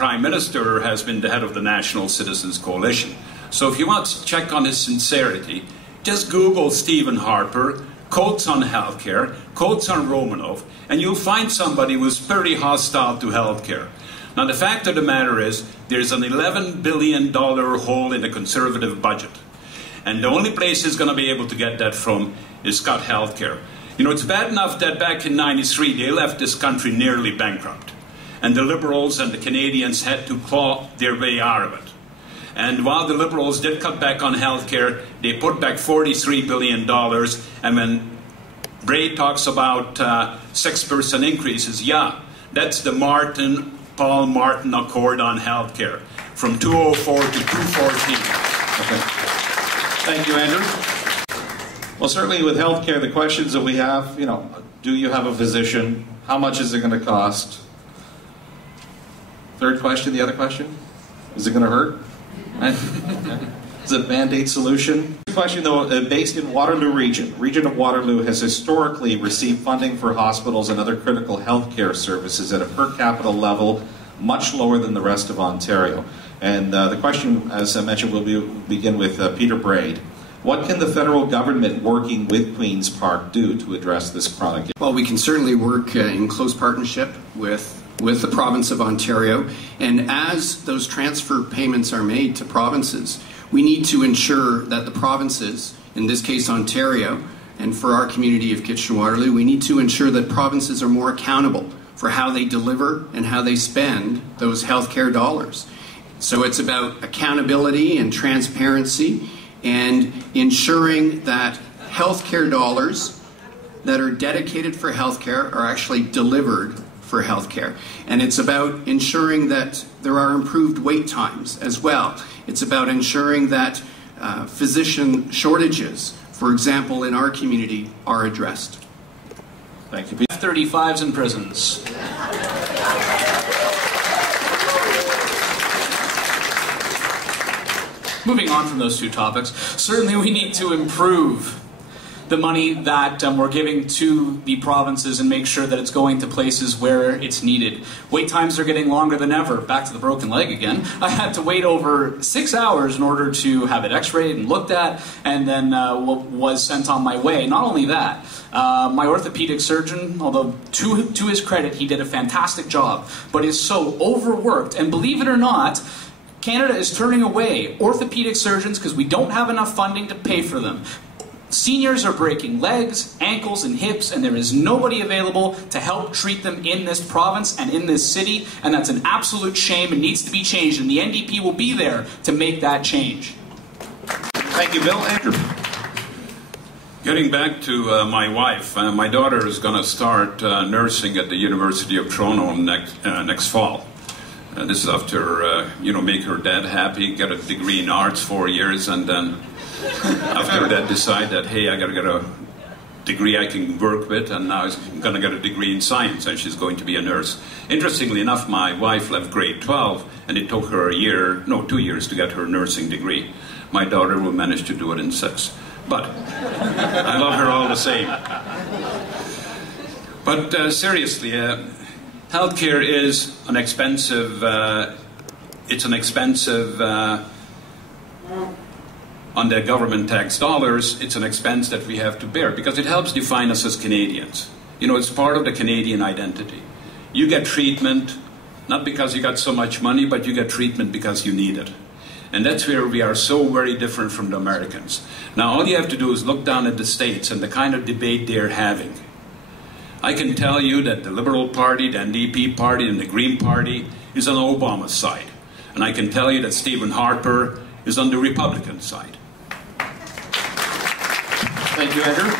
Prime Minister has been the head of the National Citizens Coalition. So if you want to check on his sincerity, just Google Stephen Harper, quotes on healthcare, quotes on Romanov, and you'll find somebody who's pretty hostile to healthcare. Now the fact of the matter is, there's an $11 billion hole in the Conservative budget. And the only place he's going to be able to get that from is cut healthcare. You know, it's bad enough that back in '93 they left this country nearly bankrupt. And the Liberals and the Canadians had to claw their way out of it. And while the Liberals did cut back on healthcare, they put back $43 billion. And when Bray talks about 6% increases, yeah, that's the Paul Martin Accord on healthcare from 2004 to 2014. Okay. Thank you, Andrew. Well, certainly with healthcare, the questions that we have, you know, do you have a physician? How much is it going to cost? Third question, the other question? Is it going to hurt? Is it a Band-Aid solution? Question though, based in Waterloo region of Waterloo has historically received funding for hospitals and other critical healthcare services at a per capita level much lower than the rest of Ontario. And the question, as I mentioned, will begin with Peter Braid. What can the federal government working with Queen's Park do to address this chronic? Well, we can certainly work in close partnership with the province of Ontario, and as those transfer payments are made to provinces, we need to ensure that the provinces, in this case Ontario, and for our community of Kitchener-Waterloo, we need to ensure that provinces are more accountable for how they deliver and how they spend those healthcare dollars. So it's about accountability and transparency and ensuring that healthcare dollars that are dedicated for healthcare are actually delivered for healthcare. And it's about ensuring that there are improved wait times as well. It's about ensuring that physician shortages, for example, in our community, are addressed. Thank you. F-35s in prisons. Moving on from those two topics, certainly we need to improve the money that we're giving to the provinces and make sure that it's going to places where it's needed. Wait times are getting longer than ever. Back to the broken leg again. I had to wait over 6 hours in order to have it x-rayed and looked at, and then was sent on my way. Not only that, my orthopedic surgeon, although to his credit, he did a fantastic job, but is so overworked, and believe it or not, Canada is turning away orthopedic surgeons because we don't have enough funding to pay for them. Seniors are breaking legs, ankles, and hips, and there is nobody available to help treat them in this province and in this city, and that's an absolute shame and needs to be changed, and the NDP will be there to make that change. Thank you, Bill. Andrew. Getting back to my wife, my daughter is going to start nursing at the University of Toronto next fall. This is after, make her dad happy, get a degree in arts 4 years, and then after that decide that, hey, I got to get a degree I can work with, and now I'm going to get a degree in science, and she's going to be a nurse. Interestingly enough, my wife left grade 12, and it took her 2 years to get her nursing degree. My daughter will manage to do it in 6. But I love her all the same. But seriously, healthcare is an expensive, on the government tax dollars, it's an expense that we have to bear because it helps define us as Canadians. You know, it's part of the Canadian identity. You get treatment, not because you got so much money, but you get treatment because you need it. And that's where we are so very different from the Americans. Now, all you have to do is look down at the States and the kind of debate they're having. I can tell you that the Liberal Party, the NDP Party, and the Green Party is on Obama's side. And I can tell you that Stephen Harper is on the Republican side. Thank you, Andrew.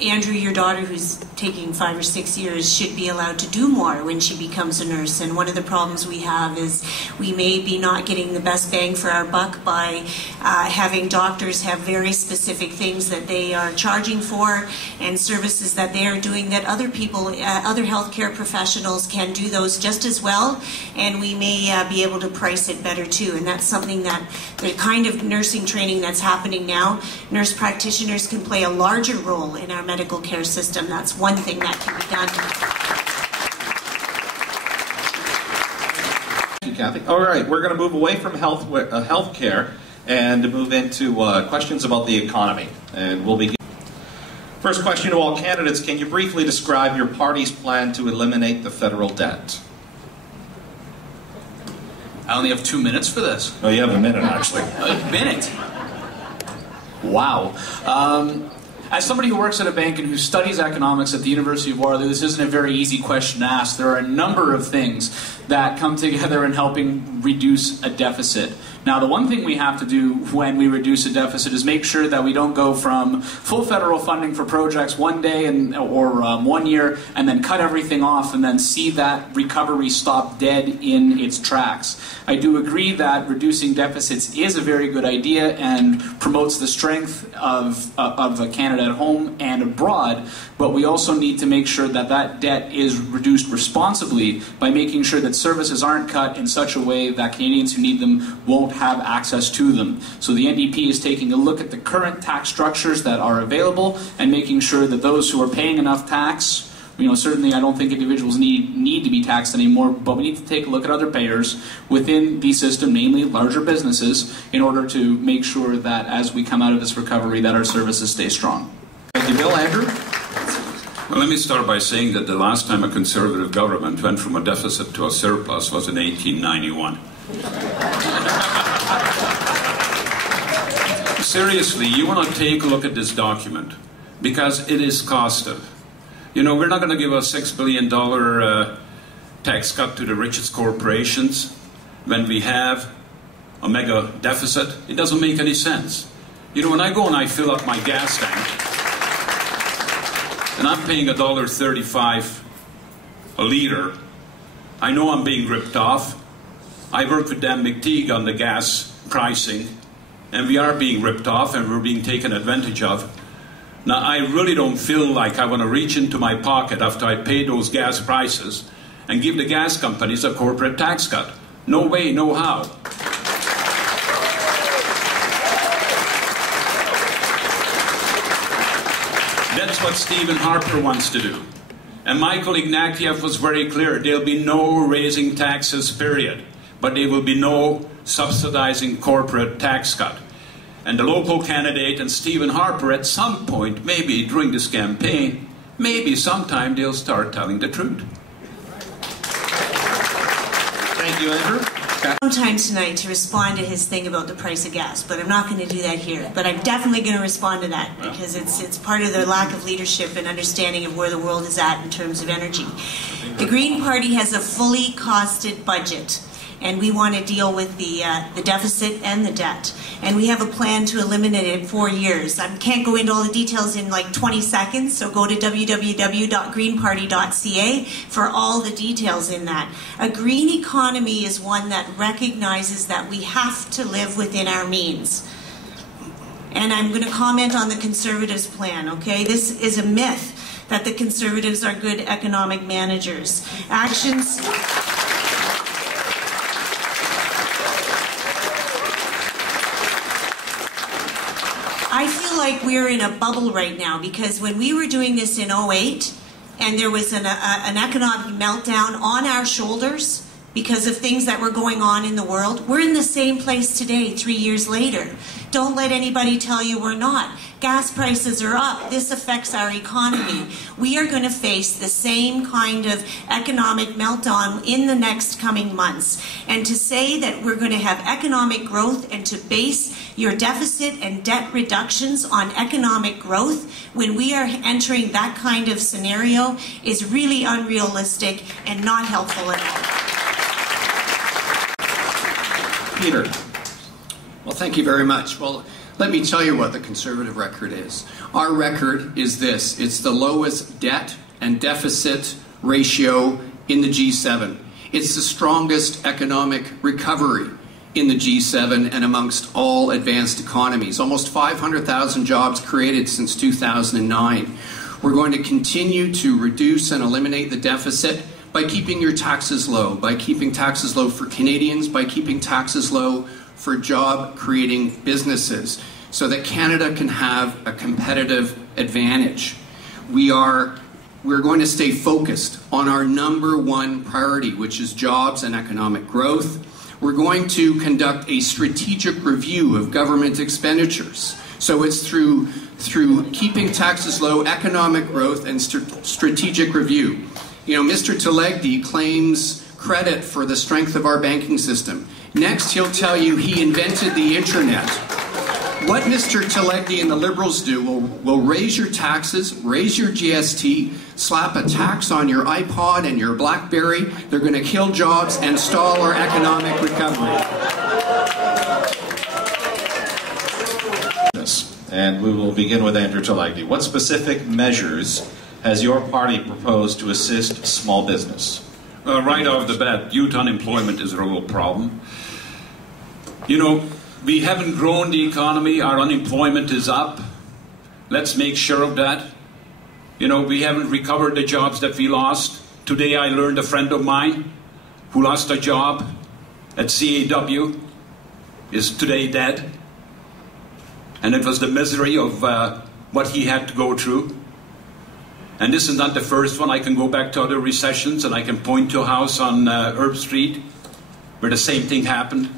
Andrew, your daughter, who's taking 5 or 6 years, should be allowed to do more when she becomes a nurse. And one of the problems we have is we may be not getting the best bang for our buck by having doctors have very specific things that they are charging for and services that they are doing that other people, other healthcare professionals can do those just as well. And we may be able to price it better too. And that's something that the kind of nursing training that's happening now, nurse practitioners can play a larger role in our medical care system. That's one thing that can be done. Kathy. All right, we're going to move away from healthcare and move into questions about the economy. And we'll begin. First question to all candidates, can you briefly describe your party's plan to eliminate the federal debt? I only have 2 minutes for this. Oh, you have a minute, actually. A minute? Wow. As somebody who works at a bank and who studies economics at the University of Waterloo, this isn't a very easy question to ask. There are a number of things that come together in helping reduce a deficit. Now, the one thing we have to do when we reduce a deficit is make sure that we don't go from full federal funding for projects one day or 1 year and then cut everything off and then see that recovery stop dead in its tracks. I do agree that reducing deficits is a very good idea and promotes the strength of Canada at home and abroad, but we also need to make sure that that debt is reduced responsibly by making sure that services aren't cut in such a way that Canadians who need them won't have access to them. So the NDP is taking a look at the current tax structures that are available and making sure that those who are paying enough tax, certainly I don't think individuals need to be taxed anymore, but we need to take a look at other payers within the system, namely larger businesses, in order to make sure that as we come out of this recovery that our services stay strong. Thank you, Bill. Andrew? Well, let me start by saying that the last time a Conservative government went from a deficit to a surplus was in 1891. Seriously, you want to take a look at this document because it is costive. We're not going to give a $6 billion tax cut to the richest corporations when we have a mega deficit. It doesn't make any sense. When I go and I fill up my gas tank and I'm paying $1.35 a liter, I know I'm being ripped off. I work with Dan McTeague on the gas pricing, and we are being ripped off and we're being taken advantage of. Now, I really don't feel like I want to reach into my pocket after I pay those gas prices and give the gas companies a corporate tax cut. No way, no how. That's what Stephen Harper wants to do. And Michael Ignatieff was very clear. There'll be no raising taxes, period. But there will be no subsidizing corporate tax cut. And the local candidate and Stephen Harper at some point, maybe during this campaign, maybe sometime they'll start telling the truth. Thank you, Andrew. Time tonight to respond to his thing about the price of gas, but I'm not going to do that here. But I'm definitely going to respond to that because it's part of the lack of leadership and understanding of where the world is at in terms of energy. The Green Party has a fully costed budget, and we want to deal with the deficit and the debt. And we have a plan to eliminate it in 4 years. I can't go into all the details in like 20 seconds, so go to www.greenparty.ca for all the details in that. A green economy is one that recognizes that we have to live within our means. And I'm going to comment on the Conservatives' plan, okay? This is a myth that the Conservatives are good economic managers. Actions... I feel like we're in a bubble right now because when we were doing this in 2008 and there was an economic meltdown on our shoulders because of things that were going on in the world, we're in the same place today 3 years later. Don't let anybody tell you we're not. Gas prices are up. This affects our economy. We are going to face the same kind of economic meltdown in the next coming months. And to say that we're going to have economic growth and to base your deficit and debt reductions on economic growth when we are entering that kind of scenario is really unrealistic and not helpful at all. Peter. Well, thank you very much. Well, let me tell you what the Conservative record is. Our record is this. It's the lowest debt and deficit ratio in the G7. It's the strongest economic recovery in the G7 and amongst all advanced economies. Almost 500,000 jobs created since 2009. We're going to continue to reduce and eliminate the deficit by keeping your taxes low, by keeping taxes low for Canadians, by keeping taxes low for job-creating businesses so that Canada can have a competitive advantage. We are we're going to stay focused on our number one priority, which is jobs and economic growth. We're going to conduct a strategic review of government expenditures. So it's through keeping taxes low, economic growth, and strategic review. You know, Mr. Telegdi claims credit for the strength of our banking system. Next, he'll tell you he invented the internet. What Mr. Telegdi and the Liberals do will raise your taxes, raise your GST, slap a tax on your iPod and your BlackBerry. They're going to kill jobs and stall our economic recovery. And we will begin with Andrew Telegdi. What specific measures has your party proposed to assist small business? Right off the bat, youth unemployment is a real problem. You know, we haven't grown the economy, our unemployment is up. Let's make sure of that. You know, we haven't recovered the jobs that we lost. Today I learned a friend of mine who lost a job at CAW is today dead. And it was the misery of what he had to go through. And this is not the first one. I can go back to other recessions and I can point to a house on Herb Street where the same thing happened.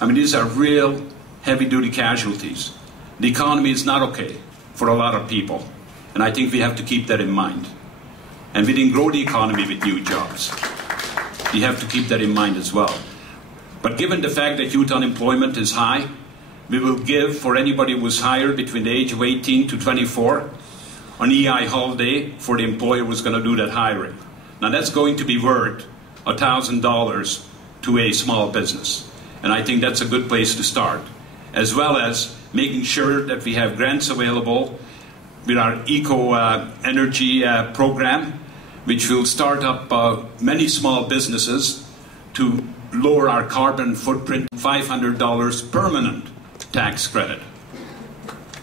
I mean, these are real heavy-duty casualties. The economy is not okay for a lot of people. And I think we have to keep that in mind. And we didn't grow the economy with new jobs. We have to keep that in mind as well. But given the fact that youth unemployment is high, we will give for anybody who was hired between the age of 18 to 24 an EI holiday for the employer who's going to do that hiring. Now that's going to be worth $1,000 to a small business. And I think that's a good place to start. As well as making sure that we have grants available with our eco-energy program, which will start up many small businesses to lower our carbon footprint, $500 permanent tax credit.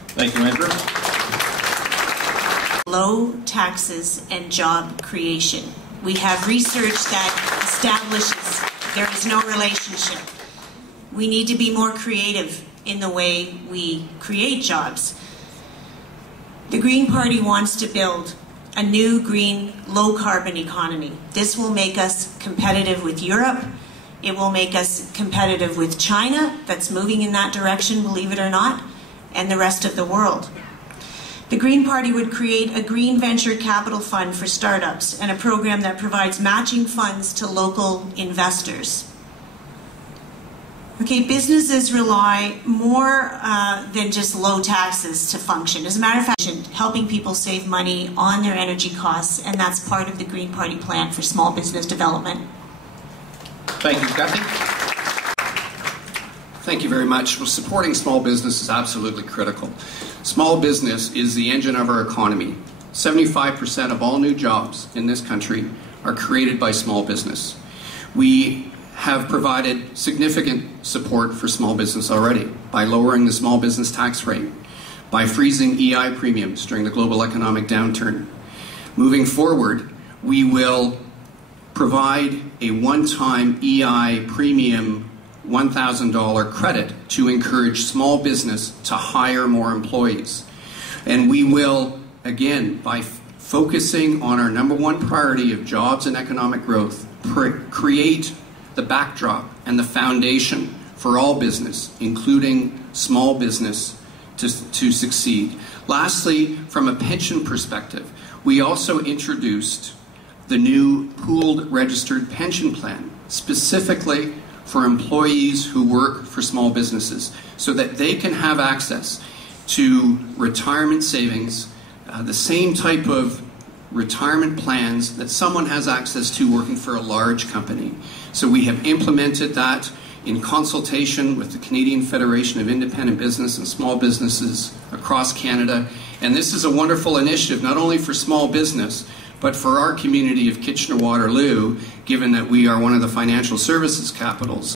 Thank you, Andrew. Low taxes and job creation. We have research that establishes there is no relationship. We need to be more creative in the way we create jobs. The Green Party wants to build a new green, low-carbon economy. This will make us competitive with Europe. It will make us competitive with China, that's moving in that direction, believe it or not, and the rest of the world. The Green Party would create a green venture capital fund for startups and a program that provides matching funds to local investors. Okay, businesses rely more than just low taxes to function. As a matter of fact, helping people save money on their energy costs, and that's part of the Green Party plan for small business development. Thank you, Kathy. Thank you very much. Well, supporting small business is absolutely critical. Small business is the engine of our economy. 75% of all new jobs in this country are created by small business. We have provided significant support for small business already by lowering the small business tax rate, by freezing EI premiums during the global economic downturn. Moving forward, we will provide a one-time EI premium $1,000 credit to encourage small business to hire more employees. And we will, again, by focusing on our number one priority of jobs and economic growth, create the backdrop and the foundation for all business, including small business, to succeed. Lastly, from a pension perspective, we also introduced the new pooled registered pension plan, specifically for employees who work for small businesses, so that they can have access to retirement savings, the same type of retirement plans that someone has access to working for a large company. So we have implemented that in consultation with the Canadian Federation of Independent Business and Small Businesses across Canada. And this is a wonderful initiative, not only for small business, but for our community of Kitchener-Waterloo, given that we are one of the financial services capitals.